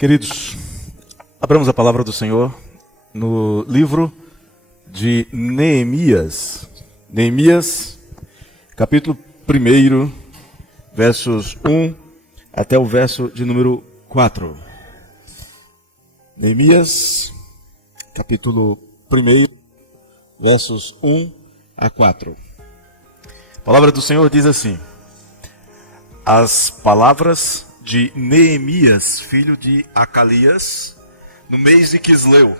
Queridos, abramos a palavra do Senhor no livro de Neemias. Neemias, capítulo 1, versos 1 até o verso de número 4. Neemias, capítulo 1, versos 1 a 4. A palavra do Senhor diz assim: as palavras de Neemias, filho de Acalias, no mês de Quisleu,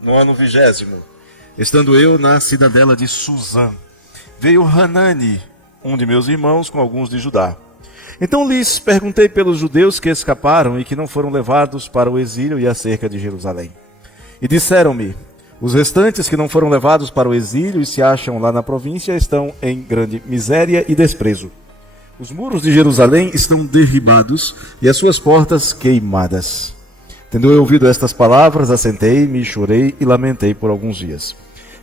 no ano 20º, estando eu na cidadela de Suzã, veio Hanani, um de meus irmãos, com alguns de Judá. Então lhes perguntei pelos judeus que escaparam e que não foram levados para o exílio e acerca de Jerusalém. E disseram-me: os restantes que não foram levados para o exílio e se acham lá na província estão em grande miséria e desprezo. Os muros de Jerusalém estão derribados e as suas portas queimadas. Tendo eu ouvido estas palavras, assentei-me, chorei e lamentei por alguns dias.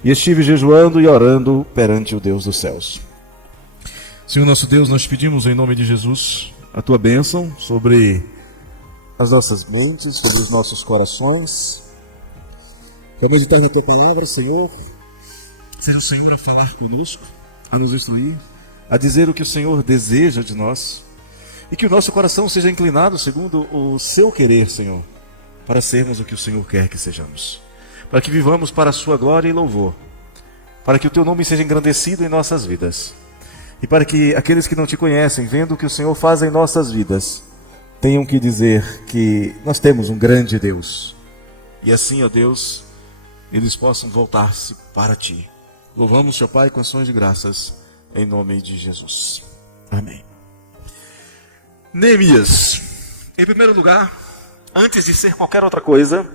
E estive jejuando e orando perante o Deus dos céus. Senhor nosso Deus, nós pedimos em nome de Jesus a tua bênção sobre as nossas mentes, sobre os nossos corações. Para meditar na tua palavra, Senhor, seja o Senhor a falar conosco, a nos instruir, a dizer o que o Senhor deseja de nós, e que o nosso coração seja inclinado segundo o seu querer, Senhor, para sermos o que o Senhor quer que sejamos, para que vivamos para a sua glória e louvor, para que o teu nome seja engrandecido em nossas vidas, e para que aqueles que não te conhecem, vendo o que o Senhor faz em nossas vidas, tenham que dizer que nós temos um grande Deus, e assim, ó Deus, eles possam voltar-se para ti. Louvamos, Senhor Pai, com ações de graças, em nome de Jesus. Amém. Neemias, em primeiro lugar, antes de ser qualquer outra coisa,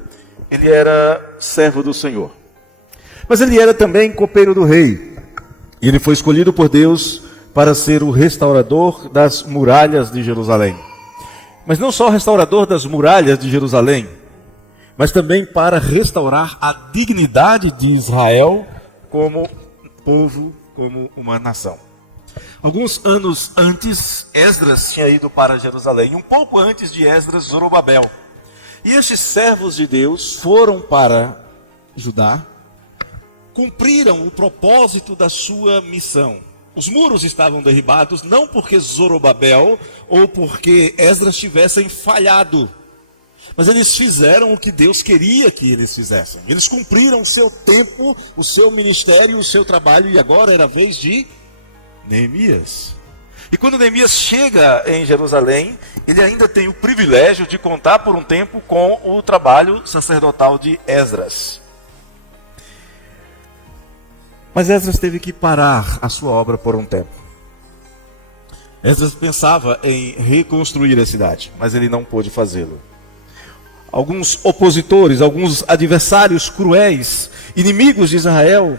ele era servo do Senhor. Mas ele era também copeiro do rei. E ele foi escolhido por Deus para ser o restaurador das muralhas de Jerusalém. Mas não só restaurador das muralhas de Jerusalém, mas também para restaurar a dignidade de Israel como povo, como uma nação. Alguns anos antes, Esdras tinha ido para Jerusalém. Um pouco antes de Esdras, Zorobabel. E estes servos de Deus foram para Judá, cumpriram o propósito da sua missão. Os muros estavam derribados, não porque Zorobabel ou porque Esdras tivessem falhado, mas eles fizeram o que Deus queria que eles fizessem. Eles cumpriram o seu tempo, o seu ministério, o seu trabalho, e agora era a vez de Neemias. E quando Neemias chega em Jerusalém, ele ainda tem o privilégio de contar por um tempo com o trabalho sacerdotal de Esdras. Mas Esdras teve que parar a sua obra por um tempo. Esdras pensava em reconstruir a cidade, mas ele não pôde fazê-lo. Alguns opositores, alguns adversários cruéis, inimigos de Israel,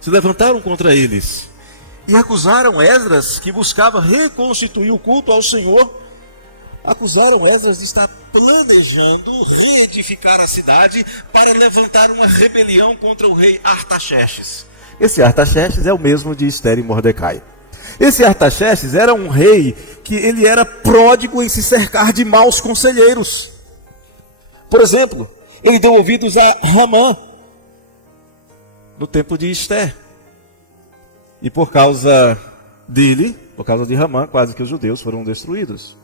se levantaram contra eles e acusaram Esdras, que buscava reconstituir o culto ao Senhor. Acusaram Esdras de estar planejando reedificar a cidade para levantar uma rebelião contra o rei Artaxerxes. Esse Artaxerxes é o mesmo de Ester e Mordecai. Esse Artaxerxes era um rei que ele era pródigo em se cercar de maus conselheiros. Por exemplo, ele deu ouvidos a Ramã no tempo de Ester. E por causa dele, por causa de Ramã, quase que os judeus foram destruídos.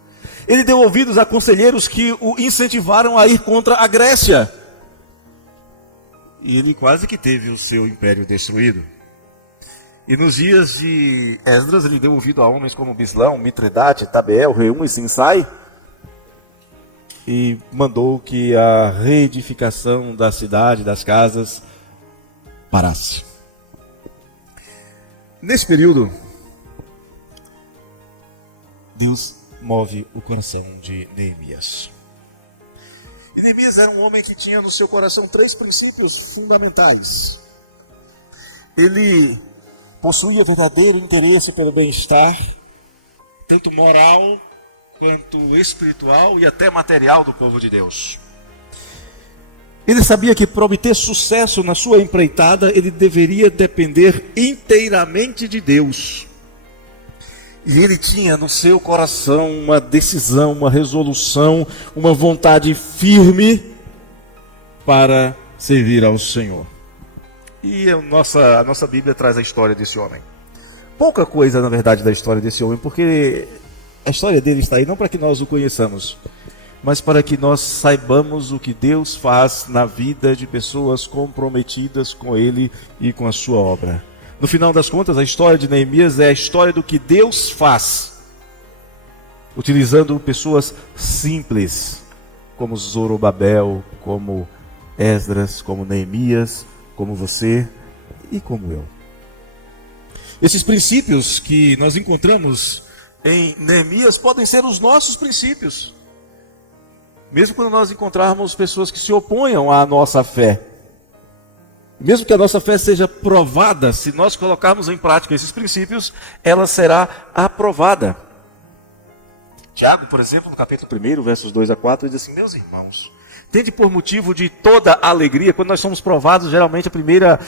Ele deu ouvidos a conselheiros que o incentivaram a ir contra a Grécia. E ele quase que teve o seu império destruído. E nos dias de Esdras, ele deu ouvido a homens como Bislão, Mitredate, Tabeel, Reum e Sinsai, e mandou que a reedificação da cidade, das casas, parasse. Nesse período, Deus move o coração de Neemias. E Neemias era um homem que tinha no seu coração 3 princípios fundamentais. Ele possuía verdadeiro interesse pelo bem-estar, tanto moral quanto espiritual e até material do povo de Deus. Ele sabia que para obter sucesso na sua empreitada, ele deveria depender inteiramente de Deus. E ele tinha no seu coração uma decisão, uma resolução, uma vontade firme para servir ao Senhor. E a nossa Bíblia traz a história desse homem. Pouca coisa, na verdade, da história desse homem, porque a história dele está aí não para que nós o conheçamos, mas para que nós saibamos o que Deus faz na vida de pessoas comprometidas com Ele e com a sua obra. No final das contas, a história de Neemias é a história do que Deus faz, utilizando pessoas simples, como Zorobabel, como Esdras, como Neemias, como você e como eu. Esses princípios que nós encontramos em Neemias podem ser os nossos princípios. Mesmo quando nós encontrarmos pessoas que se oponham à nossa fé. Mesmo que a nossa fé seja provada, se nós colocarmos em prática esses princípios, ela será aprovada. Tiago, por exemplo, no capítulo 1, versos 2 a 4, diz assim: meus irmãos, tende por motivo de toda alegria. Quando nós somos provados, geralmente a primeira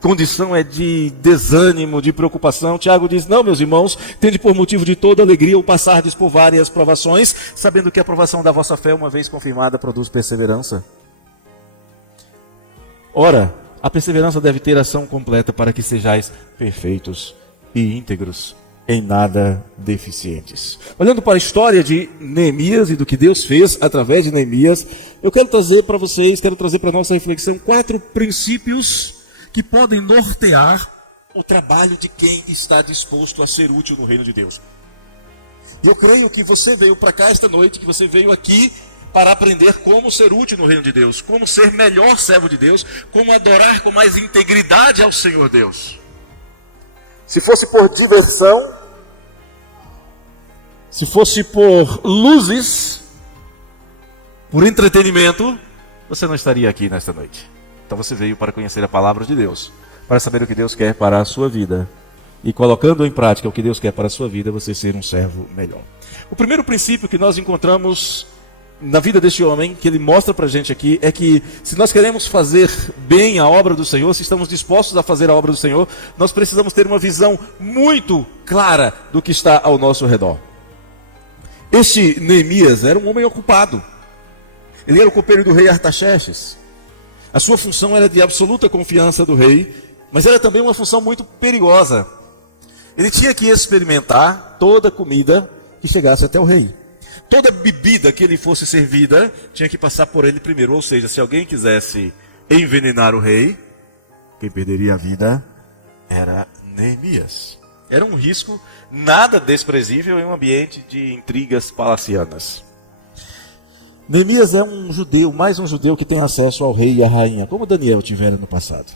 condição é de desânimo, de preocupação. Tiago diz: não, meus irmãos, tende por motivo de toda alegria o passardes por várias provações, sabendo que a provação da vossa fé, uma vez confirmada, produz perseverança. Ora, a perseverança deve ter ação completa, para que sejais perfeitos e íntegros, em nada deficientes. Olhando para a história de Neemias e do que Deus fez através de Neemias, eu quero trazer para vocês, quero trazer para a nossa reflexão 4 princípios que podem nortear o trabalho de quem está disposto a ser útil no reino de Deus. E eu creio que você veio para cá esta noite, que você veio aqui para aprender como ser útil no reino de Deus, como ser melhor servo de Deus, como adorar com mais integridade ao Senhor Deus. Se fosse por diversão, se fosse por luzes, por entretenimento, você não estaria aqui nesta noite. Então você veio para conhecer a palavra de Deus, para saber o que Deus quer para a sua vida. E colocando em prática o que Deus quer para a sua vida, você ser um servo melhor. O primeiro princípio que nós encontramos na vida deste homem, que ele mostra para a gente aqui, é que se nós queremos fazer bem a obra do Senhor, se estamos dispostos a fazer a obra do Senhor, nós precisamos ter uma visão muito clara do que está ao nosso redor. Este Neemias era um homem ocupado. Ele era o copeiro do rei Artaxerxes. A sua função era de absoluta confiança do rei, mas era também uma função muito perigosa. Ele tinha que experimentar toda a comida que chegasse até o rei. Toda bebida que lhe fosse servida tinha que passar por ele primeiro. Ou seja, se alguém quisesse envenenar o rei, quem perderia a vida era Neemias. Era um risco nada desprezível em um ambiente de intrigas palacianas. Neemias é um judeu, mais um judeu que tem acesso ao rei e à rainha, como Daniel tivera no passado.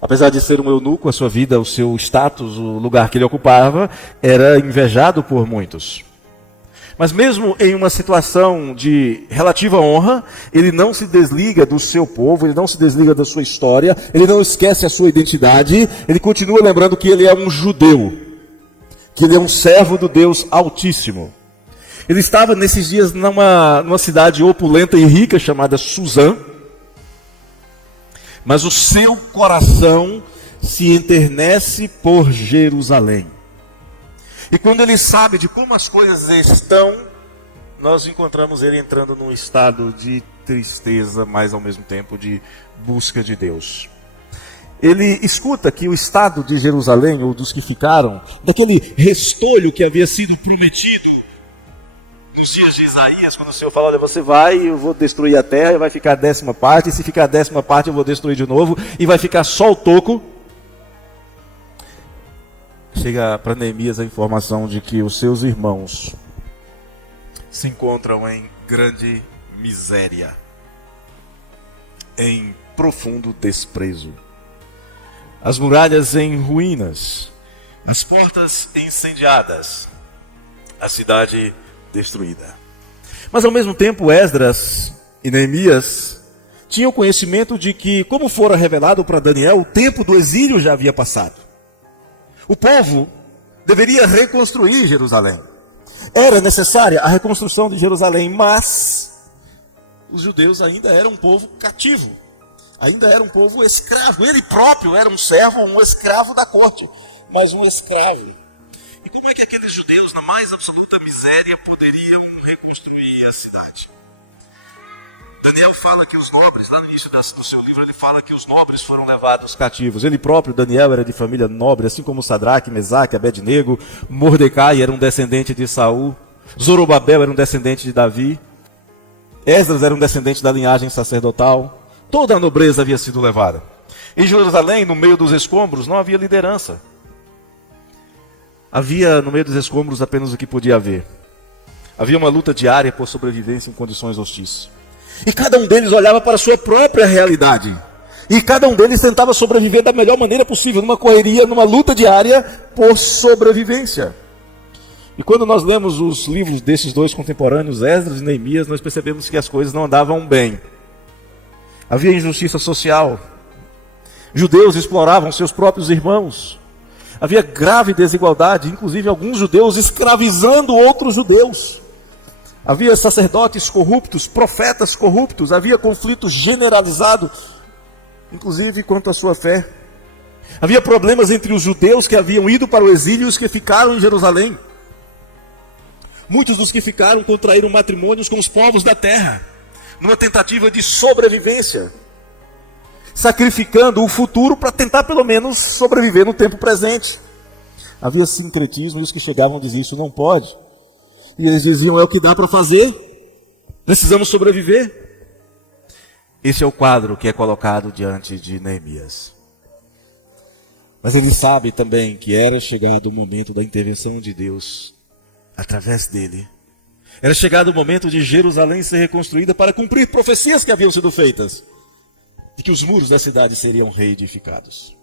Apesar de ser um eunuco, a sua vida, o seu status, o lugar que ele ocupava, era invejado por muitos. Mas mesmo em uma situação de relativa honra, ele não se desliga do seu povo, ele não se desliga da sua história, ele não esquece a sua identidade, ele continua lembrando que ele é um judeu, que ele é um servo do Deus Altíssimo. Ele estava nesses dias numa cidade opulenta e rica chamada Suzã, mas o seu coração se enternece por Jerusalém. E quando ele sabe de como as coisas estão, nós encontramos ele entrando num estado de tristeza, mas ao mesmo tempo de busca de Deus. Ele escuta que o estado de Jerusalém, ou dos que ficaram, daquele restolho que havia sido prometido nos dias de Isaías, quando o Senhor fala: olha, você vai, eu vou destruir a terra, e vai ficar a 10ª parte, e se ficar a 10ª parte eu vou destruir de novo, e vai ficar só o toco. Chega para Neemias a informação de que os seus irmãos se encontram em grande miséria, em profundo desprezo. As muralhas em ruínas, as portas incendiadas, a cidade destruída. Mas ao mesmo tempo, Esdras e Neemias tinham conhecimento de que, como fora revelado para Daniel, o tempo do exílio já havia passado. O povo deveria reconstruir Jerusalém. Era necessária a reconstrução de Jerusalém, mas os judeus ainda eram um povo cativo. Ainda era um povo escravo. Ele próprio era um servo, um escravo da corte, mas um escravo. E como é que aqueles judeus, na mais absoluta miséria, poderiam reconstruir a cidade. Daniel fala que os nobres, lá no início do seu livro, ele fala que os nobres foram levados cativos. Ele próprio, Daniel, era de família nobre, assim como Sadraque, Mesaque, Abednego. Mordecai era um descendente de Saul. Zorobabel era um descendente de Davi. Esdras era um descendente da linhagem sacerdotal. Toda a nobreza havia sido levada. Em Jerusalém, no meio dos escombros, não havia liderança. Havia no meio dos escombros apenas o que podia haver. Havia uma luta diária por sobrevivência em condições hostis. E cada um deles olhava para a sua própria realidade. E cada um deles tentava sobreviver da melhor maneira possível, numa correria, numa luta diária por sobrevivência. E quando nós lemos os livros desses dois contemporâneos, Esdras e Neemias, nós percebemos que as coisas não andavam bem. Havia injustiça social. Judeus exploravam seus próprios irmãos. Havia grave desigualdade, inclusive alguns judeus escravizando outros judeus. Havia sacerdotes corruptos, profetas corruptos, havia conflito generalizado, inclusive quanto à sua fé. Havia problemas entre os judeus que haviam ido para o exílio e os que ficaram em Jerusalém. Muitos dos que ficaram contraíram matrimônios com os povos da terra, numa tentativa de sobrevivência, sacrificando o futuro para tentar pelo menos sobreviver no tempo presente. Havia sincretismo e os que chegavam diziam: isso não pode. E eles diziam: é o que dá para fazer, precisamos sobreviver. Esse é o quadro que é colocado diante de Neemias. Mas ele sabe também que era chegado o momento da intervenção de Deus através dele. Era chegado o momento de Jerusalém ser reconstruída para cumprir profecias que haviam sido feitas, de que os muros da cidade seriam reedificados.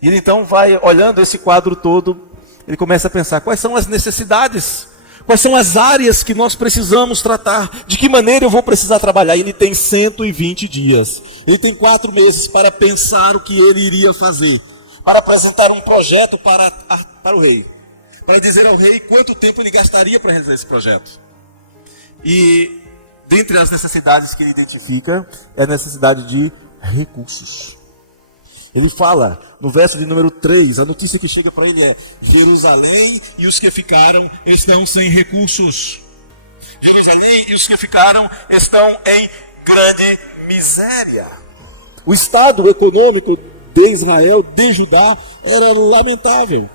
E ele então vai olhando esse quadro todo, ele começa a pensar: quais são as necessidades? Quais são as áreas que nós precisamos tratar? De que maneira eu vou precisar trabalhar? Ele tem 120 dias. Ele tem 4 meses para pensar o que ele iria fazer. Para apresentar um projeto para o rei. Para dizer ao rei quanto tempo ele gastaria para realizar esse projeto. E dentre as necessidades que ele identifica, é a necessidade de recursos. Ele fala, no verso de número 3, a notícia que chega para ele é: Jerusalém e os que ficaram estão sem recursos. Jerusalém e os que ficaram estão em grande miséria. O estado econômico de Israel, de Judá, era lamentável.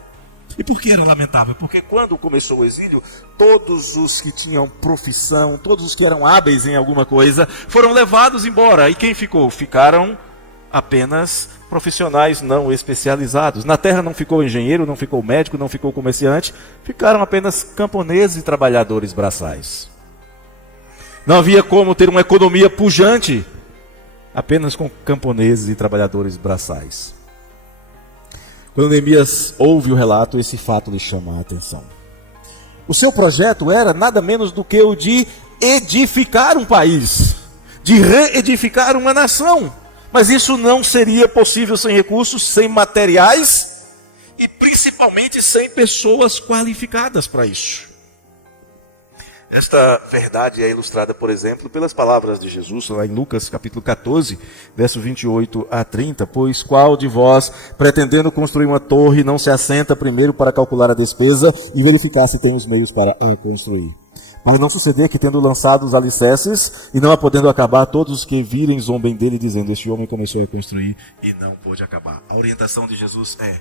E por que era lamentável? Porque quando começou o exílio, todos os que tinham profissão, todos os que eram hábeis em alguma coisa, foram levados embora. E quem ficou? Ficaram apenas profissionais não especializados. Na terra não ficou engenheiro, não ficou médico, não ficou comerciante, ficaram apenas camponeses e trabalhadores braçais. Não havia como ter uma economia pujante apenas com camponeses e trabalhadores braçais. Quando Neemias ouve o relato, esse fato lhe chama a atenção. O seu projeto era nada menos do que o de edificar um país, de reedificar uma nação. Mas isso não seria possível sem recursos, sem materiais e principalmente sem pessoas qualificadas para isso. Esta verdade é ilustrada, por exemplo, pelas palavras de Jesus, lá em Lucas capítulo 14, verso 28 a 30. Pois qual de vós, pretendendo construir uma torre, não se assenta primeiro para calcular a despesa e verificar se tem os meios para a construir? Para não suceder que, tendo lançado os alicerces e não a podendo acabar, todos os que virem zombem dele, dizendo: este homem começou a construir e não pôde acabar. A orientação de Jesus é: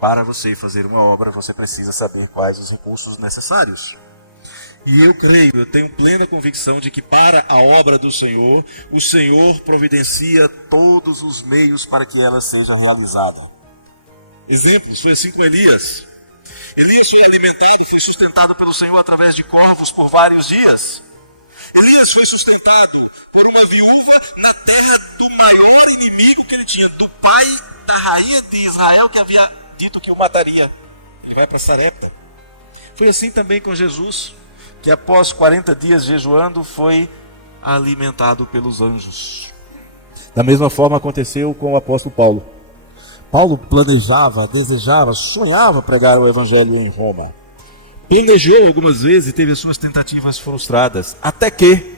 para você fazer uma obra, você precisa saber quais os recursos necessários. E eu creio, eu tenho plena convicção de que para a obra do Senhor, o Senhor providencia todos os meios para que ela seja realizada. Exemplos, foi assim com Elias. Elias foi alimentado, foi sustentado pelo Senhor através de corvos por vários dias. Elias foi sustentado por uma viúva na terra do maior inimigo que ele tinha, do pai da rainha de Israel, que havia dito que o mataria. Ele vai para Sarepta. Foi assim também com Jesus, que após 40 dias jejuando foi alimentado pelos anjos. Da mesma forma aconteceu com o apóstolo Paulo. Paulo planejava, desejava, sonhava pregar o evangelho em Roma. Planejou algumas vezes e teve suas tentativas frustradas, até que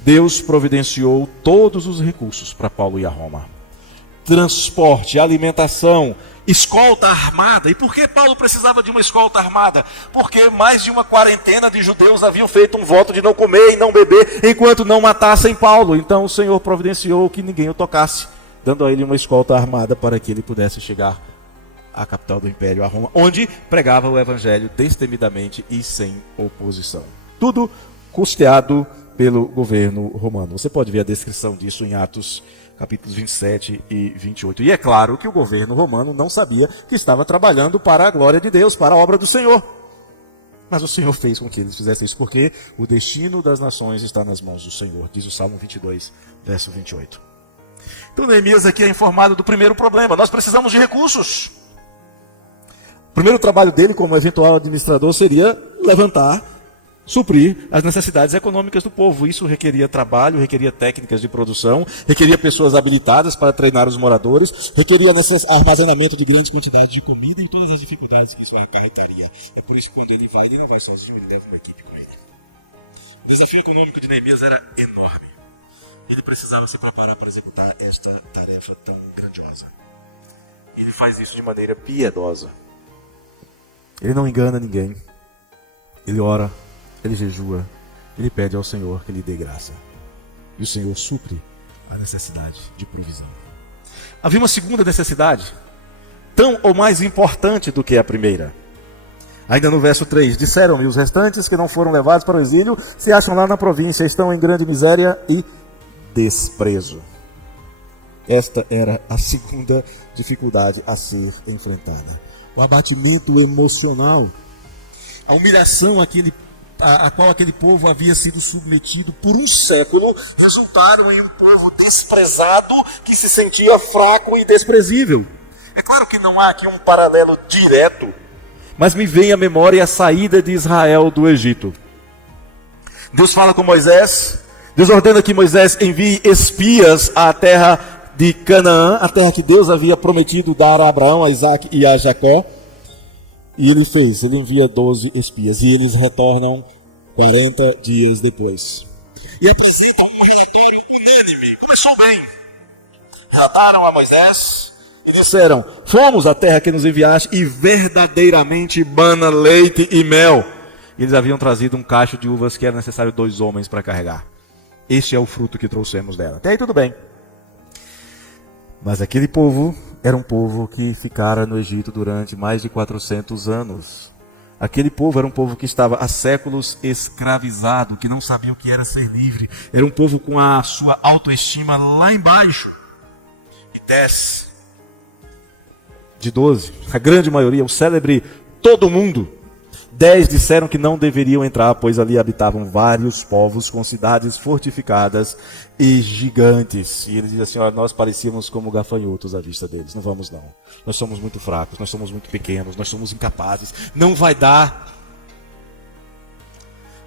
Deus providenciou todos os recursos para Paulo ir a Roma. transporte, alimentação, escolta armada. E por que Paulo precisava de uma escolta armada? Porque mais de uma quarentena de judeus haviam feito um voto de não comer e não beber enquanto não matassem Paulo. Então o Senhor providenciou que ninguém o tocasse, dando a ele uma escolta armada para que ele pudesse chegar à capital do Império, a Roma, onde pregava o evangelho destemidamente e sem oposição. Tudo custeado pelo governo romano. Você pode ver a descrição disso em Atos capítulos 27 e 28. E é claro que o governo romano não sabia que estava trabalhando para a glória de Deus, para a obra do Senhor. Mas o Senhor fez com que eles fizessem isso, porque o destino das nações está nas mãos do Senhor, diz o Salmo 22, verso 28. Então Neemias aqui é informado do primeiro problema. Nós precisamos de recursos. O primeiro trabalho dele como eventual administrador seria levantar, suprir as necessidades econômicas do povo. Isso requeria trabalho, requeria técnicas de produção, requeria pessoas habilitadas para treinar os moradores, requeria armazenamento de grande quantidade de comida e todas as dificuldades que isso acarretaria. É por isso que quando ele não vai sozinho, ele leva uma equipe com ele. O desafio econômico de Neemias era enorme. Ele precisava se preparar para executar esta tarefa tão grandiosa. Ele faz isso de maneira piedosa. Ele não engana ninguém. Ele ora, ele jejua, ele pede ao Senhor que lhe dê graça. E o Senhor supre a necessidade de provisão. Havia uma segunda necessidade, tão ou mais importante do que a primeira. Ainda no verso 3, disseram-me: os restantes que não foram levados para o exílio se acham lá na província, estão em grande miséria e desprezo. Esta era a segunda dificuldade a ser enfrentada. O abatimento emocional, a humilhação a qual aquele povo havia sido submetido por um século, resultaram em um povo desprezado que se sentia fraco e desprezível. É claro que não há aqui um paralelo direto, mas me vem à memória a saída de Israel do Egito. Deus fala com Moisés, Deus ordena que Moisés envie espias à terra de Canaã, a terra que Deus havia prometido dar a Abraão, a Isaac e a Jacó. E ele envia 12 espias, e eles retornam 40 dias depois. E apresentam um relatório unânime. Começou bem. Relataram a Moisés e disseram: fomos à terra que nos enviaste e verdadeiramente mana leite e mel. E eles haviam trazido um cacho de uvas que era necessário 2 homens para carregar. Este é o fruto que trouxemos dela. Até aí tudo bem. Mas aquele povo era um povo que ficara no Egito durante mais de 400 anos. Aquele povo era um povo que estava há séculos escravizado, que não sabia o que era ser livre. Era um povo com a sua autoestima lá embaixo. E 10 de 12, a grande maioria, o célebre todo mundo, 10 disseram que não deveriam entrar, pois ali habitavam vários povos com cidades fortificadas e gigantes. E eles dizem assim: olha, nós parecíamos como gafanhotos à vista deles. Não vamos não. Nós somos muito fracos, nós somos muito pequenos, nós somos incapazes. Não vai dar.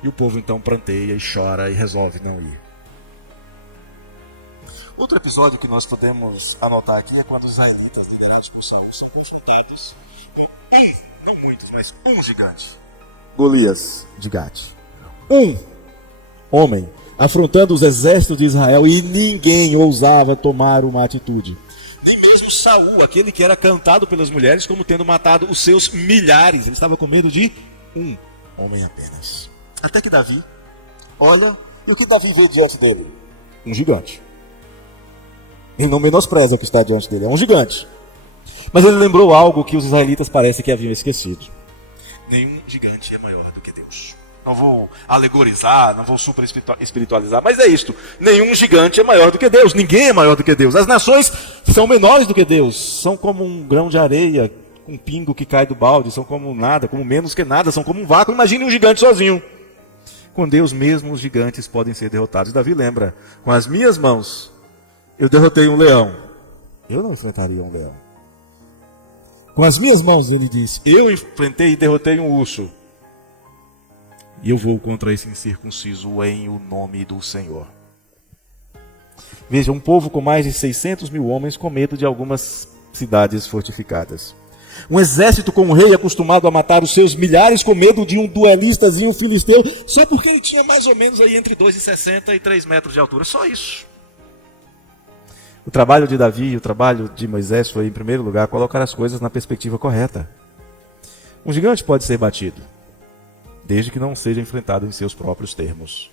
E o povo então pranteia e chora e resolve não ir. Outro episódio que nós podemos anotar aqui é quando os israelitas, liderados por Saul, são confrontados com não muitos, mas um gigante. Golias de Gate. Um homem afrontando os exércitos de Israel, e ninguém ousava tomar uma atitude. Nem mesmo Saul, aquele que era cantado pelas mulheres como tendo matado os seus milhares. Ele estava com medo de um homem apenas. Até que Davi olha, e o que Davi vê diante dele? Um gigante. E não menospreza o que está diante dele, é um gigante. Mas ele lembrou algo que os israelitas parece que haviam esquecido. Nenhum gigante é maior do que Deus. Não vou alegorizar, não vou super espiritualizar, mas é isto. Nenhum gigante é maior do que Deus. Ninguém é maior do que Deus. As nações são menores do que Deus. São como um grão de areia, um pingo que cai do balde. São como nada, como menos que nada. São como um vácuo. Imagine um gigante sozinho. Com Deus mesmo os gigantes podem ser derrotados. Davi lembra: com as minhas mãos eu derrotei um leão. Eu não enfrentaria um leão. Com as minhas mãos, ele disse, eu enfrentei e derrotei um urso. E eu vou contra esse incircunciso em o nome do Senhor. Veja, um povo com mais de 600 mil homens com medo de algumas cidades fortificadas. Um exército com um rei acostumado a matar os seus milhares com medo de um duelistazinho filisteu, só porque ele tinha mais ou menos aí entre 2,60 e 3 metros de altura. Só isso. O trabalho de Davi e o trabalho de Moisés foi, em primeiro lugar, colocar as coisas na perspectiva correta. Um gigante pode ser batido, desde que não seja enfrentado em seus próprios termos,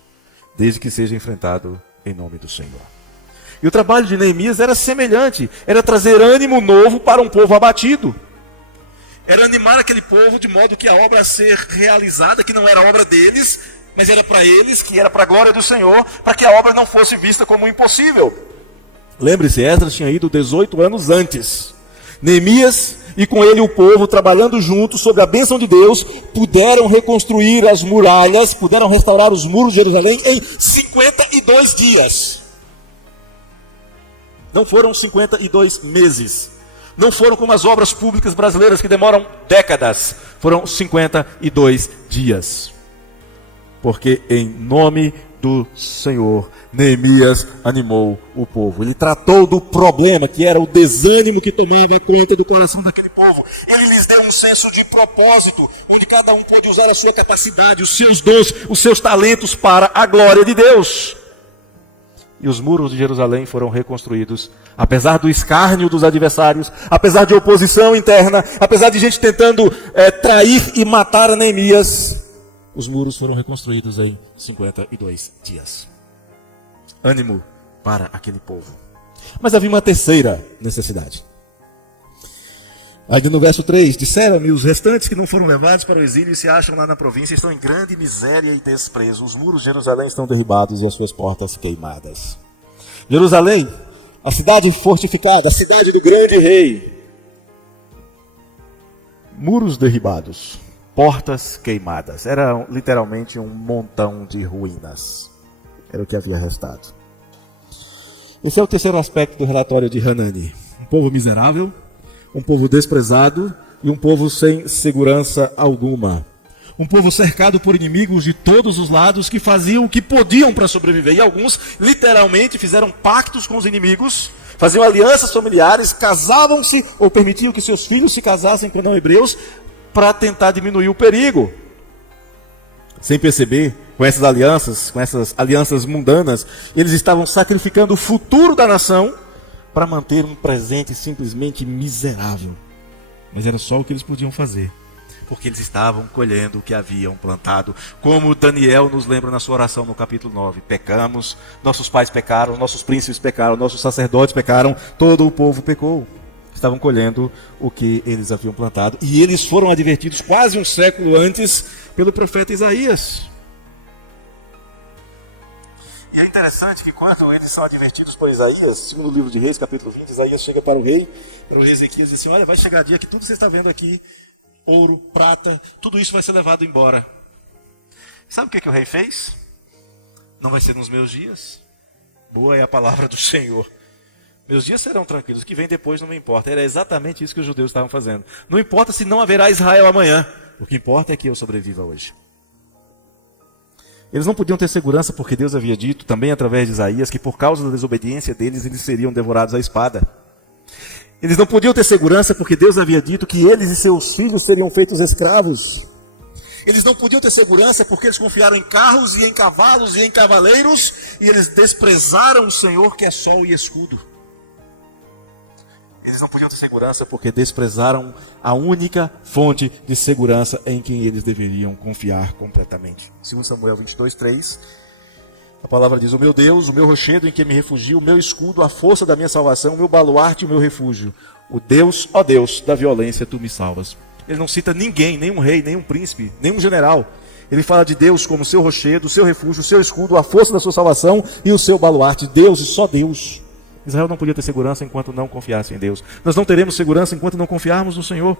desde que seja enfrentado em nome do Senhor. E o trabalho de Neemias era semelhante, era trazer ânimo novo para um povo abatido. Era animar aquele povo de modo que a obra a ser realizada, que não era obra deles, mas era para eles, que era para a glória do Senhor, para que a obra não fosse vista como impossível. Lembre-se, Esdras tinha ido 18 anos antes. Neemias e com ele o povo, trabalhando juntos sob a bênção de Deus, puderam reconstruir as muralhas, puderam restaurar os muros de Jerusalém em 52 dias. Não foram 52 meses. Não foram como as obras públicas brasileiras que demoram décadas. Foram 52 dias. Porque em nome do Senhor, Neemias animou o povo. Ele tratou do problema, que era o desânimo que tomava conta do coração daquele povo. Ele lhes deu um senso de propósito, onde cada um pode usar a sua capacidade, os seus dons, os seus talentos para a glória de Deus. E os muros de Jerusalém foram reconstruídos, apesar do escárnio dos adversários, apesar de oposição interna, apesar de gente tentando trair e matar a Neemias. Os muros foram reconstruídos em 52 dias. Ânimo para aquele povo. Mas havia uma terceira necessidade. Ainda no verso 3, disseram-me os restantes que não foram levados para o exílio e se acham lá na província, estão em grande miséria e desprezo. Os muros de Jerusalém estão derribados e as suas portas queimadas. Jerusalém, a cidade fortificada, a cidade do grande rei. Muros derribados, portas queimadas. Era literalmente um montão de ruínas. Era o que havia restado. Esse é o terceiro aspecto do relatório de Hanani. Um povo miserável, um povo desprezado e um povo sem segurança alguma. Um povo cercado por inimigos de todos os lados que faziam o que podiam para sobreviver. E alguns literalmente fizeram pactos com os inimigos, faziam alianças familiares, casavam-se ou permitiam que seus filhos se casassem com não hebreus para tentar diminuir o perigo. Sem perceber, com essas alianças mundanas, eles estavam sacrificando o futuro da nação para manter um presente simplesmente miserável. Mas era só o que eles podiam fazer, porque eles estavam colhendo o que haviam plantado. Como Daniel nos lembra na sua oração no capítulo 9. Pecamos, nossos pais pecaram, nossos príncipes pecaram, nossos sacerdotes pecaram, todo o povo pecou. Estavam colhendo o que eles haviam plantado. E eles foram advertidos quase um século antes pelo profeta Isaías. E é interessante que quando eles são advertidos por Isaías, segundo o livro de Reis, capítulo 20, Isaías chega para o rei Ezequias e diz assim: olha, vai chegar dia que tudo que você está vendo aqui, ouro, prata, tudo isso vai ser levado embora. Sabe o que o rei fez? Não vai ser nos meus dias. Boa é a palavra do Senhor. Meus dias serão tranquilos, o que vem depois não me importa. Era exatamente isso que os judeus estavam fazendo. Não importa se não haverá Israel amanhã. O que importa é que eu sobreviva hoje. Eles não podiam ter segurança porque Deus havia dito, também através de Isaías, que por causa da desobediência deles, eles seriam devorados à espada. Eles não podiam ter segurança porque Deus havia dito que eles e seus filhos seriam feitos escravos. Eles não podiam ter segurança porque eles confiaram em carros e em cavalos e em cavaleiros, e eles desprezaram o Senhor, que é sol e escudo. Eles não podiam ter segurança porque desprezaram a única fonte de segurança em quem eles deveriam confiar completamente. 2 Samuel 22:3, a palavra diz: o meu Deus, o meu rochedo em que me refugio, o meu escudo, a força da minha salvação, o meu baluarte e o meu refúgio. O Deus, ó Deus, da violência tu me salvas. Ele não cita ninguém, nenhum rei, nenhum príncipe, nenhum general. Ele fala de Deus como seu rochedo, seu refúgio, seu escudo, a força da sua salvação e o seu baluarte. Deus e só Deus. Israel não podia ter segurança enquanto não confiasse em Deus. Nós não teremos segurança enquanto não confiarmos no Senhor.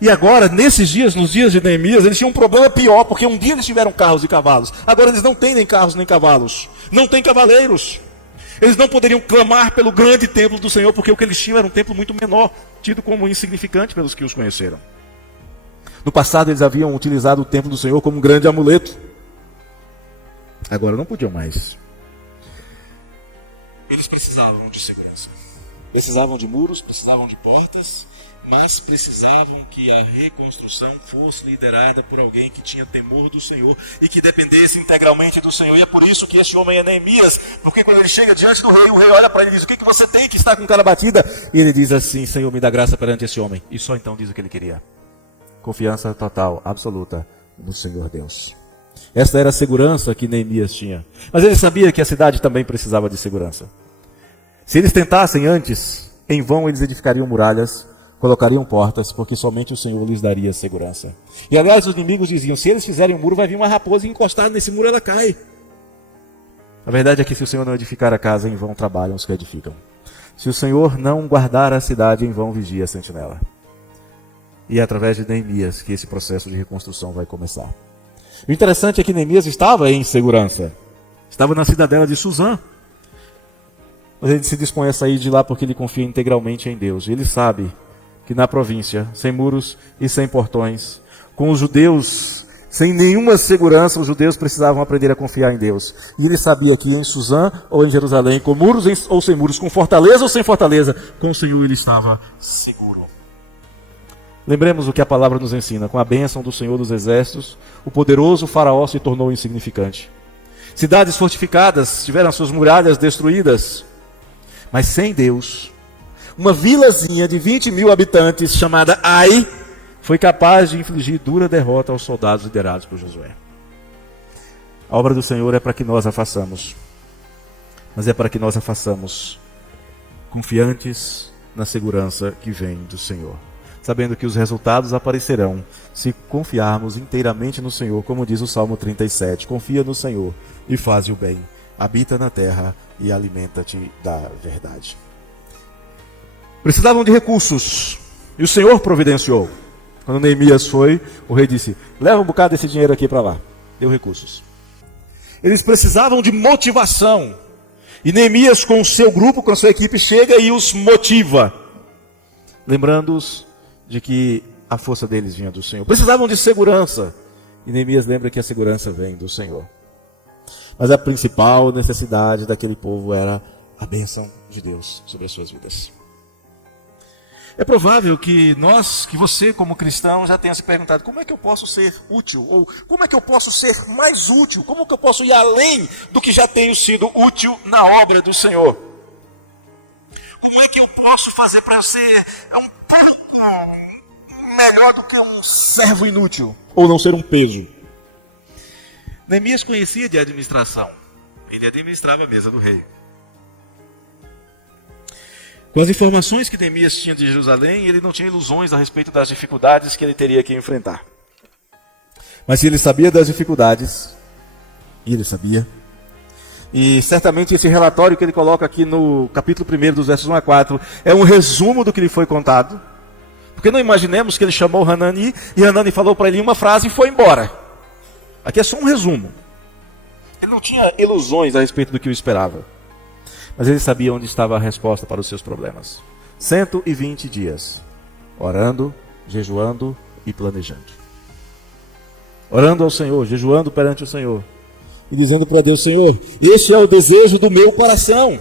E agora, nesses dias, nos dias de Neemias, eles tinham um problema pior, porque um dia eles tiveram carros e cavalos. Agora eles não têm nem carros nem cavalos. Não têm cavaleiros. Eles não poderiam clamar pelo grande templo do Senhor, porque o que eles tinham era um templo muito menor, tido como insignificante pelos que os conheceram. No passado eles haviam utilizado o templo do Senhor como um grande amuleto. Agora não podiam mais. Eles precisavam de segurança. Precisavam de muros, precisavam de portas, mas precisavam que a reconstrução fosse liderada por alguém que tinha temor do Senhor e que dependesse integralmente do Senhor. E é por isso que esse homem é Neemias, porque quando ele chega diante do rei, o rei olha para ele e diz: o que você tem que está com cara batida? E ele diz assim: Senhor, me dá graça perante esse homem. E só então diz o que ele queria: confiança total, absoluta no Senhor Deus. Esta era a segurança que Neemias tinha. Mas ele sabia que a cidade também precisava de segurança. Se eles tentassem antes, em vão eles edificariam muralhas, colocariam portas, porque somente o Senhor lhes daria segurança. E aliás, os inimigos diziam: se eles fizerem um muro, vai vir uma raposa e encostar nesse muro, ela cai. A verdade é que se o Senhor não edificar a casa, em vão trabalham os que edificam. Se o Senhor não guardar a cidade, em vão vigia a sentinela. E é através de Neemias que esse processo de reconstrução vai começar. O interessante é que Neemias estava em segurança. Estava na cidadela de Suzã. Mas ele se dispõe a sair de lá porque ele confia integralmente em Deus. E ele sabe que na província, sem muros e sem portões, com os judeus sem nenhuma segurança, os judeus precisavam aprender a confiar em Deus. E ele sabia que em Suzã ou em Jerusalém, com muros ou sem muros, com fortaleza ou sem fortaleza, com o Senhor ele estava seguro. Lembremos o que a palavra nos ensina: com a bênção do Senhor dos Exércitos, o poderoso faraó se tornou insignificante. Cidades fortificadas tiveram suas muralhas destruídas, mas sem Deus, uma vilazinha de 20 mil habitantes chamada Ai foi capaz de infligir dura derrota aos soldados liderados por Josué. A obra do Senhor é para que nós a façamos, mas é para que nós a façamos confiantes na segurança que vem do Senhor, sabendo que os resultados aparecerão se confiarmos inteiramente no Senhor, como diz o Salmo 37, confia no Senhor e faze o bem, habita na terra e alimenta-te da verdade. Precisavam de recursos, e o Senhor providenciou. Quando Neemias foi, o rei disse: leva um bocado desse dinheiro aqui para lá. Deu recursos. Eles precisavam de motivação, e Neemias com o seu grupo, com a sua equipe, chega e os motiva, lembrando-os de que a força deles vinha do Senhor. Precisavam de segurança, e Neemias lembra que a segurança vem do Senhor. Mas a principal necessidade daquele povo era a bênção de Deus sobre as suas vidas. É provável que você como cristão já tenha se perguntado: como é que eu posso ser útil? Ou como é que eu posso ser mais útil? Como que eu posso ir além do que já tenho sido útil na obra do Senhor? Como é que eu posso fazer para eu ser um pouco melhor do que um servo inútil? Ou não ser um peso? Neemias conhecia de administração. Ele administrava a mesa do rei. Com as informações que Neemias tinha de Jerusalém, ele não tinha ilusões a respeito das dificuldades que ele teria que enfrentar. Mas se ele sabia das dificuldades, e ele sabia, e certamente esse relatório que ele coloca aqui no capítulo 1, dos versos 1 a 4, é um resumo do que lhe foi contado. Porque não imaginemos que ele chamou Hanani, e Hanani falou para ele uma frase e foi embora. Aqui é só um resumo. Ele não tinha ilusões a respeito do que o esperava. Mas ele sabia onde estava a resposta para os seus problemas. 120 dias, orando, jejuando e planejando. Orando ao Senhor, jejuando perante o Senhor. E dizendo para Deus: Senhor, este é o desejo do meu coração.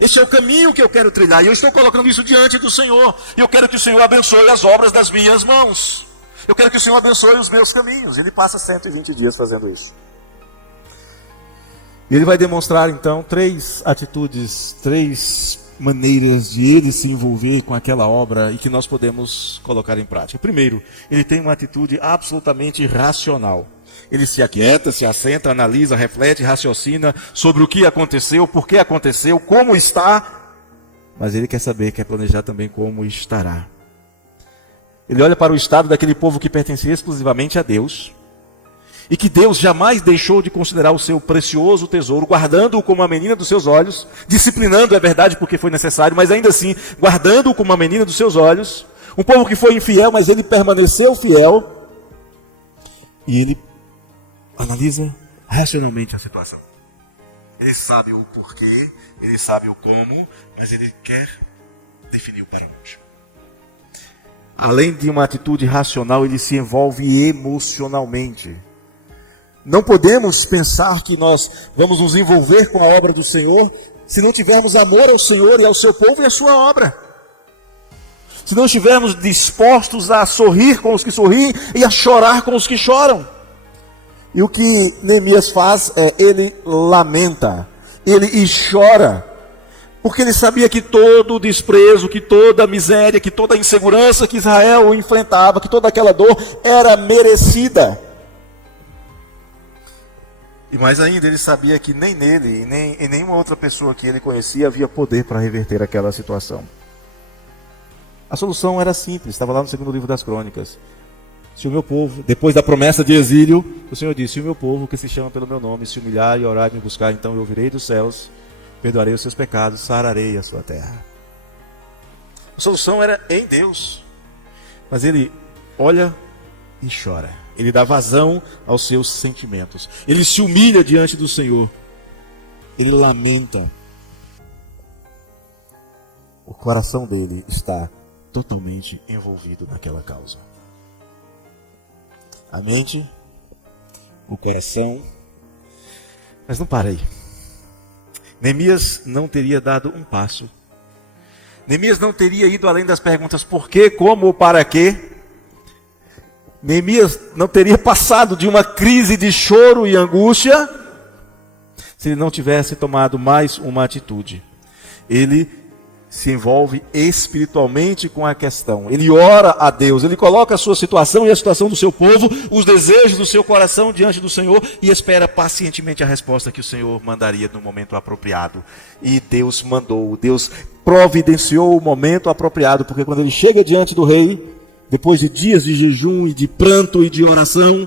Este é o caminho que eu quero trilhar. E eu estou colocando isso diante do Senhor. E eu quero que o Senhor abençoe as obras das minhas mãos. Eu quero que o Senhor abençoe os meus caminhos. Ele passa 120 dias fazendo isso. E ele vai demonstrar então 3 atitudes, 3 maneiras de ele se envolver com aquela obra e que nós podemos colocar em prática. Primeiro, ele tem uma atitude absolutamente racional. Ele se aquieta, se assenta, analisa, reflete, raciocina sobre o que aconteceu, por que aconteceu, como está. Mas ele quer saber, quer planejar também como estará. Ele olha para o estado daquele povo que pertencia exclusivamente a Deus. E que Deus jamais deixou de considerar o seu precioso tesouro, guardando-o como a menina dos seus olhos, disciplinando, é verdade, porque foi necessário, mas ainda assim, guardando-o como a menina dos seus olhos. Um povo que foi infiel, mas ele permaneceu fiel. E ele analisa racionalmente a situação. Ele sabe o porquê, ele sabe o como, mas ele quer definir o para onde. Além de uma atitude racional, ele se envolve emocionalmente. Não podemos pensar que nós vamos nos envolver com a obra do Senhor se não tivermos amor ao Senhor e ao seu povo e à sua obra. se não estivermos dispostos a sorrir com os que sorriem e a chorar com os que choram. E o que Neemias faz é, ele lamenta, ele chora, porque ele sabia que todo o desprezo, que toda a miséria, que toda a insegurança que Israel enfrentava, que toda aquela dor era merecida. E mais ainda, ele sabia que nem nele, e nem em nenhuma outra pessoa que ele conhecia havia poder para reverter aquela situação. A solução era simples, estava lá no segundo livro das Crônicas. Se o meu povo, depois da promessa de exílio, o Senhor disse: se o meu povo que se chama pelo meu nome se humilhar e orar e me buscar, então eu ouvirei dos céus, perdoarei os seus pecados, sararei a sua terra. A solução era em Deus. Mas ele olha e chora. Ele dá vazão aos seus sentimentos. Ele se humilha diante do Senhor. Ele lamenta. O coração dele está totalmente envolvido naquela causa. A mente, o coração. Mas não para aí. Neemias não teria dado um passo. Neemias não teria ido além das perguntas por quê, como, para quê. Neemias não teria passado de uma crise de choro e angústia se ele não tivesse tomado mais uma atitude. Ele se envolve espiritualmente com a questão. Ele ora a Deus, ele coloca a sua situação e a situação do seu povo, os desejos do seu coração diante do Senhor e espera pacientemente a resposta que o Senhor mandaria no momento apropriado. E Deus mandou, Deus providenciou o momento apropriado, porque quando ele chega diante do rei, depois de dias de jejum e de pranto e de oração,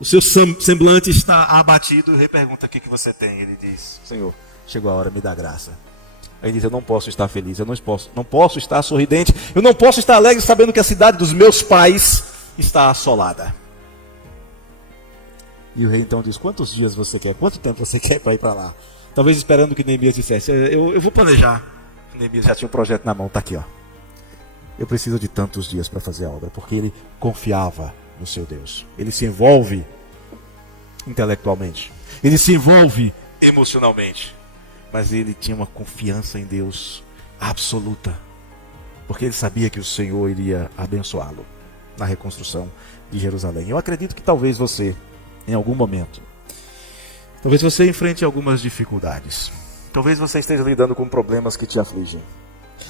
o seu semblante está abatido. O rei pergunta: o que você tem? Ele diz: Senhor, chegou a hora, me dá graça. Aí ele diz: eu não posso estar feliz, eu não posso estar sorridente, eu não posso estar alegre sabendo que a cidade dos meus pais está assolada. E o rei então diz: quantos dias você quer? Quanto tempo você quer para ir para lá? Talvez esperando que Neemias dissesse: eu vou planejar. Neemias já tinha um projeto na mão, está aqui, ó. Eu preciso de tantos dias para fazer a obra, porque ele confiava no seu Deus. Ele se envolve intelectualmente, ele se envolve emocionalmente, mas ele tinha uma confiança em Deus absoluta, porque ele sabia que o Senhor iria abençoá-lo na reconstrução de Jerusalém. Eu acredito que talvez você, em algum momento, talvez você enfrente algumas dificuldades, talvez você esteja lidando com problemas que te afligem.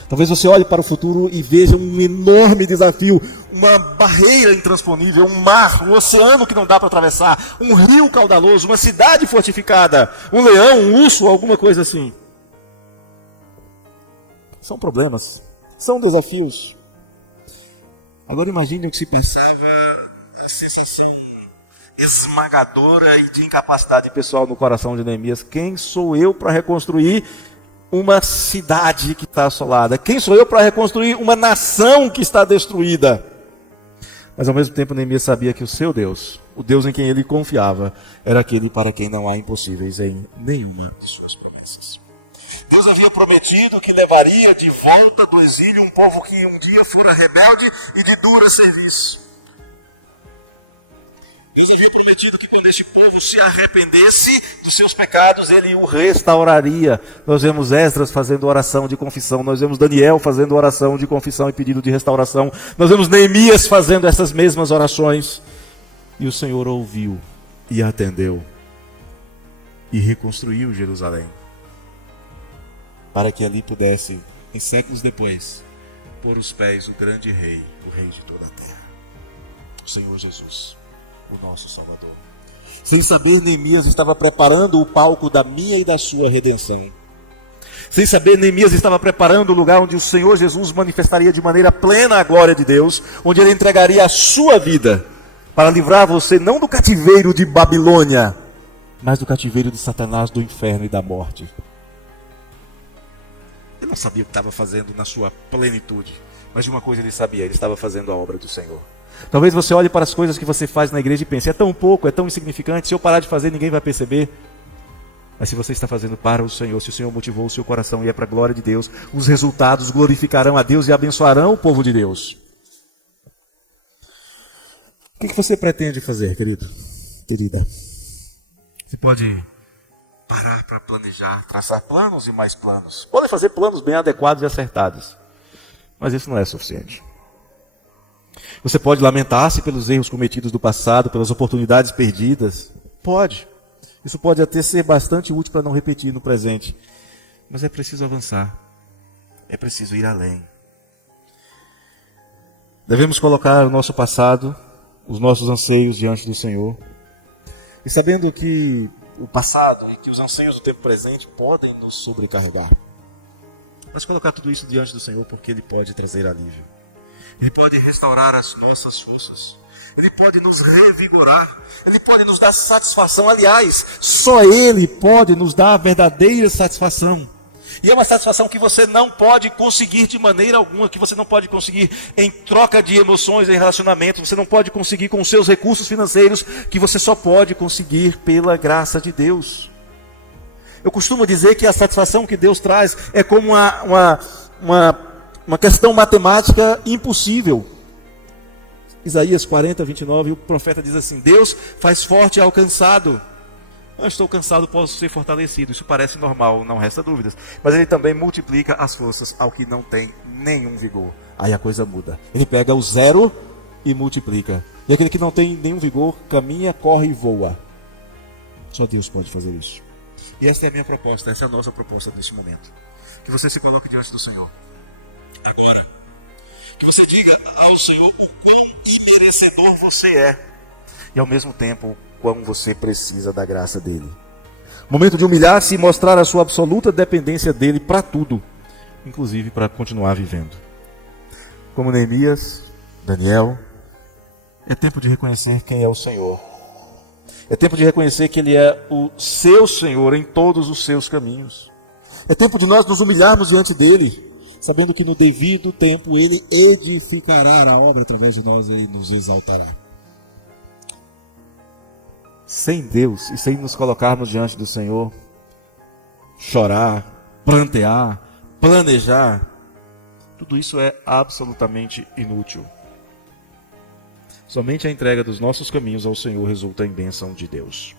Talvez você olhe para o futuro e veja um enorme desafio, uma barreira intransponível, um mar, um oceano que não dá para atravessar, um rio caudaloso, uma cidade fortificada, um leão, um urso, alguma coisa assim. São problemas, são desafios. Agora imagine o que se passava, a sensação esmagadora e de incapacidade pessoal no coração de Neemias. Quem sou eu para reconstruir uma cidade que está assolada? Quem sou eu para reconstruir uma nação que está destruída? Mas ao mesmo tempo Neemias sabia que o seu Deus, o Deus em quem ele confiava, era aquele para quem não há impossíveis em nenhuma de suas promessas. Deus havia prometido que levaria de volta do exílio um povo que um dia fora rebelde e de dura serviço. Deus havia prometido que quando este povo se arrependesse dos seus pecados, ele o restauraria. Nós vemos Esdras fazendo oração de confissão, nós vemos Daniel fazendo oração de confissão e pedido de restauração, nós vemos Neemias fazendo essas mesmas orações. E o Senhor ouviu e atendeu e reconstruiu Jerusalém, para que ali pudesse, em séculos depois, pôr os pés o grande rei, o rei de toda a terra, o Senhor Jesus, o nosso Salvador. Sem saber, Neemias estava preparando o palco da minha e da sua redenção. Sem saber, Neemias estava preparando o lugar onde o Senhor Jesus manifestaria de maneira plena a glória de Deus, onde ele entregaria a sua vida para livrar você não do cativeiro de Babilônia, mas do cativeiro de Satanás, do inferno e da morte. Ele não sabia o que estava fazendo na sua plenitude, mas de uma coisa ele sabia: ele estava fazendo a obra do Senhor. Talvez você olhe para as coisas que você faz na igreja e pense: é tão pouco, é tão insignificante, se eu parar de fazer ninguém vai perceber. Mas se você está fazendo para o Senhor, se o Senhor motivou o seu coração e é para a glória de Deus, os resultados glorificarão a Deus e abençoarão o povo de Deus. O que você pretende fazer, querido? Querida? Você pode parar para planejar, traçar planos e mais planos. Podem fazer planos bem adequados e acertados. Mas isso não é suficiente. Você pode lamentar-se pelos erros cometidos do passado, pelas oportunidades perdidas. Pode. Isso pode até ser bastante útil para não repetir no presente. Mas é preciso avançar. É preciso ir além. Devemos colocar o nosso passado, os nossos anseios diante do Senhor. E sabendo que o passado e que os anseios do tempo presente podem nos sobrecarregar. Mas colocar tudo isso diante do Senhor porque Ele pode trazer alívio. Ele pode restaurar as nossas forças. Ele pode nos revigorar. Ele pode nos dar satisfação. Aliás, só Ele pode nos dar a verdadeira satisfação. E é uma satisfação que você não pode conseguir de maneira alguma, que você não pode conseguir em troca de emoções, em relacionamentos, você não pode conseguir com os seus recursos financeiros, que você só pode conseguir pela graça de Deus. Eu costumo dizer que a satisfação que Deus traz é como uma questão matemática impossível. Isaías 40, 29, o profeta diz assim: Deus faz forte ao cansado. Eu estou cansado, posso ser fortalecido. Isso parece normal, não resta dúvidas. Mas Ele também multiplica as forças ao que não tem nenhum vigor. Aí a coisa muda. Ele pega o zero e multiplica. E aquele que não tem nenhum vigor, caminha, corre e voa. Só Deus pode fazer isso. E essa é a minha proposta, essa é a nossa proposta neste momento. Que você se coloque diante do Senhor. Agora. Que você diga ao Senhor o quão imerecedor você é. E ao mesmo tempo, quão você precisa da graça dele. Momento de humilhar-se e mostrar a sua absoluta dependência dele para tudo, inclusive para continuar vivendo. Como Neemias, Daniel, é tempo de reconhecer quem é o Senhor. É tempo de reconhecer que Ele é o seu Senhor em todos os seus caminhos. É tempo de nós nos humilharmos diante dele, sabendo que no devido tempo Ele edificará a obra através de nós e nos exaltará. Sem Deus e sem nos colocarmos diante do Senhor, chorar, prantear, planejar, tudo isso é absolutamente inútil. Somente a entrega dos nossos caminhos ao Senhor resulta em bênção de Deus.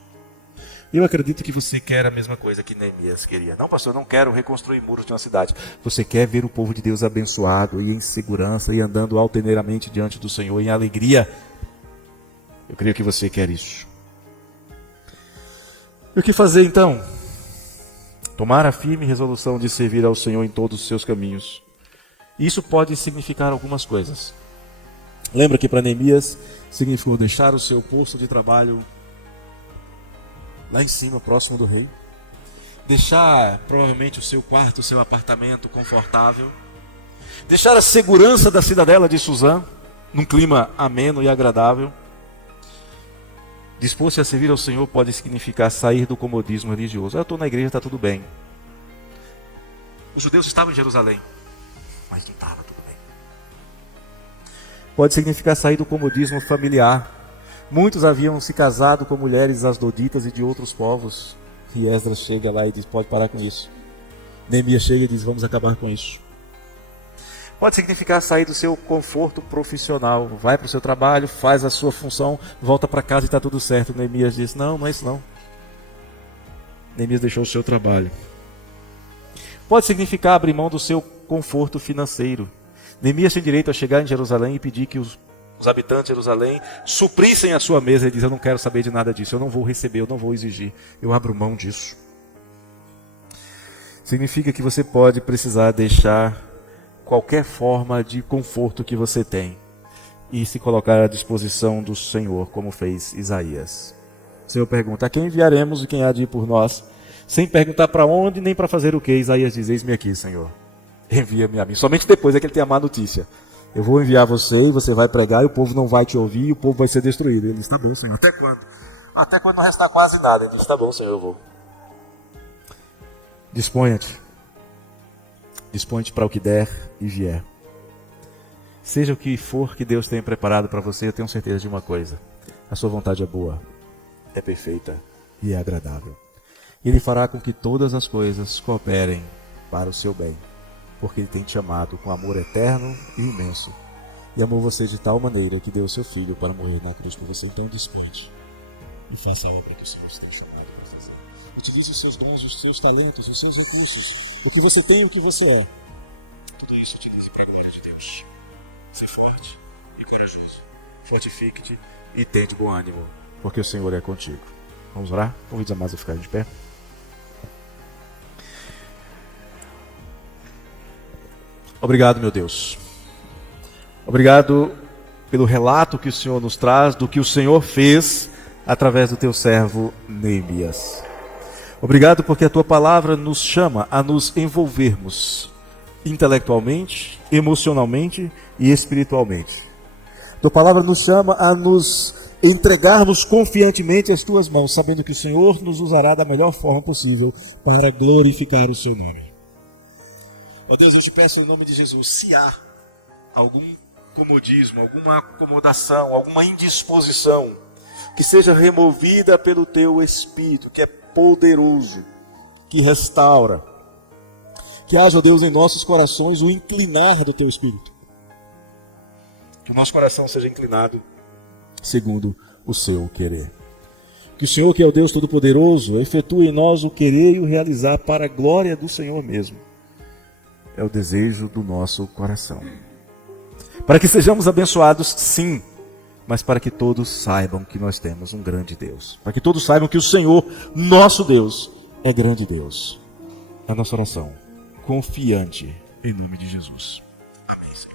Eu acredito que você quer a mesma coisa que Neemias queria. Não, pastor, eu não quero reconstruir muros de uma cidade. Você quer ver o povo de Deus abençoado e em segurança e andando altaneiramente diante do Senhor em alegria. Eu creio que você quer isso. E o que fazer então? Tomar a firme resolução de servir ao Senhor em todos os seus caminhos. Isso pode significar algumas coisas. Lembra que para Neemias significou deixar o seu posto de trabalho lá em cima, próximo do rei. Deixar provavelmente o seu quarto, o seu apartamento confortável. Deixar a segurança da cidadela de Suzã, num clima ameno e agradável. Dispor-se a servir ao Senhor pode significar sair do comodismo religioso. Eu estou na igreja, está tudo bem. Os judeus estavam em Jerusalém, mas não estava tudo bem. Pode significar sair do comodismo familiar. Muitos haviam se casado com mulheres asdoditas e de outros povos. E Esdras chega lá e diz, pode parar com isso. Neemias chega e diz, vamos acabar com isso. Pode significar sair do seu conforto profissional. Vai para o seu trabalho, faz a sua função, volta para casa e está tudo certo. Neemias diz, não é isso não. Neemias deixou o seu trabalho. Pode significar abrir mão do seu conforto financeiro. Neemias tem direito a chegar em Jerusalém e pedir que os habitantes de Jerusalém suprissem a sua mesa. Ele diz, eu não quero saber de nada disso, eu não vou receber, eu não vou exigir, eu abro mão disso. Significa que você pode precisar deixar qualquer forma de conforto que você tem e se colocar à disposição do Senhor, como fez Isaías. O Senhor pergunta, a quem enviaremos e quem há de ir por nós? Sem perguntar para onde nem para fazer o que, Isaías diz, eis-me aqui, Senhor. Envia-me a mim. Somente depois é que ele tem a má notícia. Eu vou enviar você e você vai pregar e o povo não vai te ouvir e o povo vai ser destruído. Ele diz, tá bom, Senhor. Até quando? Até quando não restar quase nada. Ele diz, tá bom, Senhor, eu vou. Disponha-te. Disponha-te para o que der e vier. Seja o que for que Deus tenha preparado para você, eu tenho certeza de uma coisa. A sua vontade é boa, é perfeita e é agradável. Ele fará com que todas as coisas cooperem para o seu bem, porque Ele tem te amado com amor eterno e imenso. E amou você de tal maneira que deu o seu Filho para morrer na cruz por você. Então disponha-te e faça a obra que o Senhor tem chamado para fazer. Utilize os seus dons, os seus talentos, os seus recursos, o que você tem e o que você é. tudo isso utilize para a glória de Deus. Seja forte e corajoso. Fortifique-te e tenha de bom ânimo, porque o Senhor é contigo. Vamos orar? Convido os amados a ficarem de pé. Obrigado, meu Deus. Obrigado pelo relato que o Senhor nos traz do que o Senhor fez através do teu servo Neemias. Obrigado porque a tua palavra nos chama a nos envolvermos intelectualmente, emocionalmente e espiritualmente. Tua palavra nos chama a nos entregarmos confiantemente às tuas mãos, sabendo que o Senhor nos usará da melhor forma possível para glorificar o seu nome. Ó Deus, eu te peço em nome de Jesus, se há algum comodismo, alguma acomodação, alguma indisposição, que seja removida pelo teu Espírito, que é poderoso, que restaura. Que haja, ó Deus, em nossos corações o inclinar do teu Espírito. Que o nosso coração seja inclinado segundo o seu querer. Que o Senhor, que é o Deus Todo-Poderoso, efetue em nós o querer e o realizar para a glória do Senhor mesmo. É o desejo do nosso coração. Para que sejamos abençoados, sim, mas para que todos saibam que nós temos um grande Deus. Para que todos saibam que o Senhor, nosso Deus, é grande Deus. A nossa oração, confiante em nome de Jesus. Amém, Senhor.